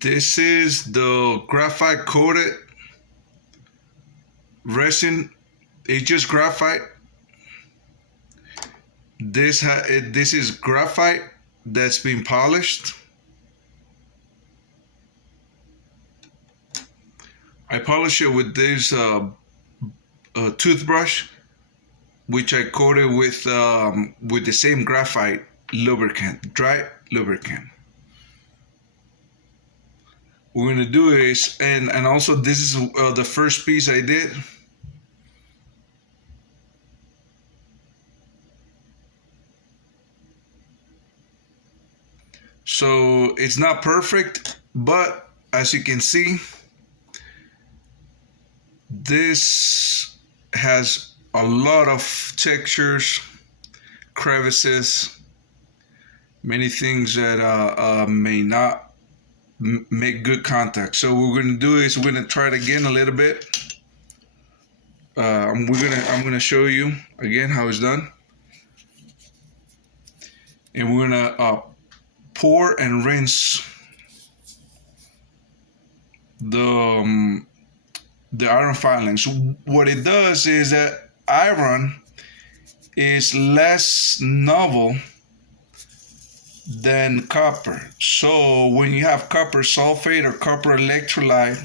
This is the graphite coated resin. It's just graphite. This is graphite that's been polished. I polish it with this toothbrush, which I coated with the same graphite lubricant, dry lubricant. What we're gonna do is, and also this is the first piece I did. So it's not perfect, but as you can see, this has a lot of textures, crevices, many things that may not make good contact. So what we're gonna do is we're gonna try it again a little bit. I'm gonna show you again how it's done, and we're gonna pour and rinse the iron filings. What it does is that iron is less novel than copper. So when you have copper sulfate or copper electrolyte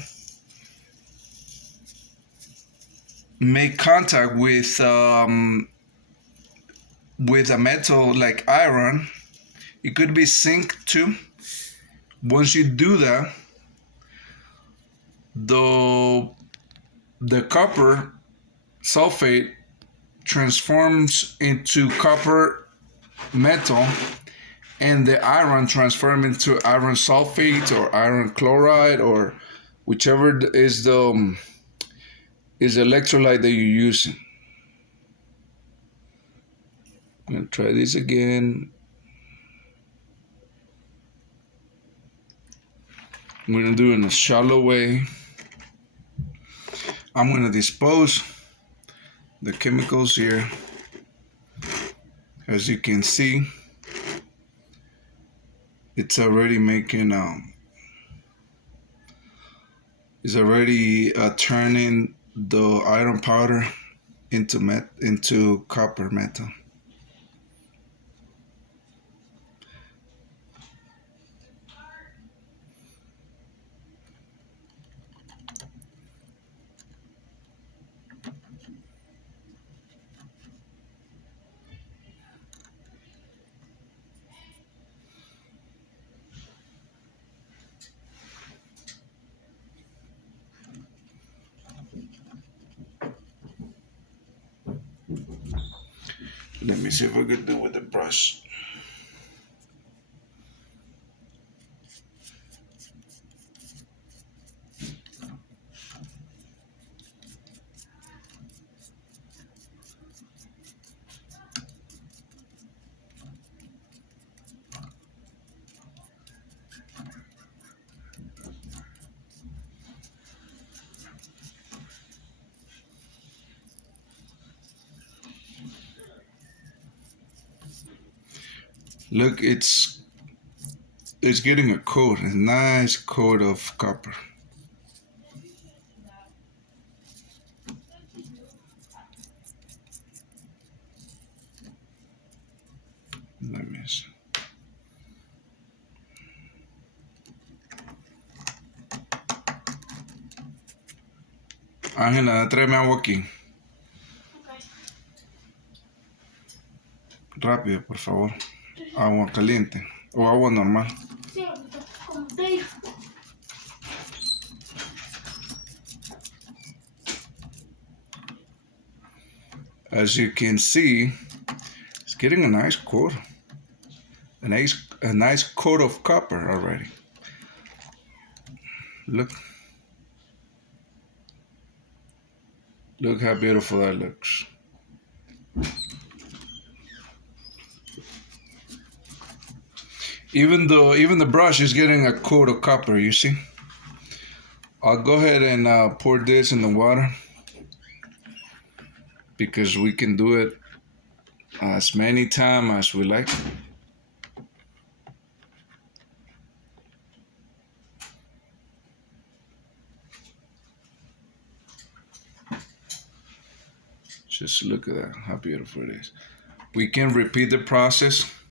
make contact with a metal like iron, it could be zinc too. Once you do that, the copper sulfate transforms into copper metal, and the iron transforms into iron sulfate or iron chloride, or whichever is the electrolyte that you're using. I'm gonna try this again. I'm gonna do it in a shallow way. I'm gonna dispose the chemicals here. As you can see, it's already making turning the iron powder into copper metal. Let me see if I can do it with the brush. Look, it's getting a coat, a nice coat of copper. Let me see. Ángela, tráeme agua aquí. Rápido, por favor. Agua caliente o agua normal. As you can see, it's getting a nice coat. A nice coat of copper already. Look how beautiful that looks. Even the brush is getting a coat of copper, you see. I'll go ahead and pour this in the water, because we can do it as many times as we like. Just look at that, how beautiful it is. We can repeat the process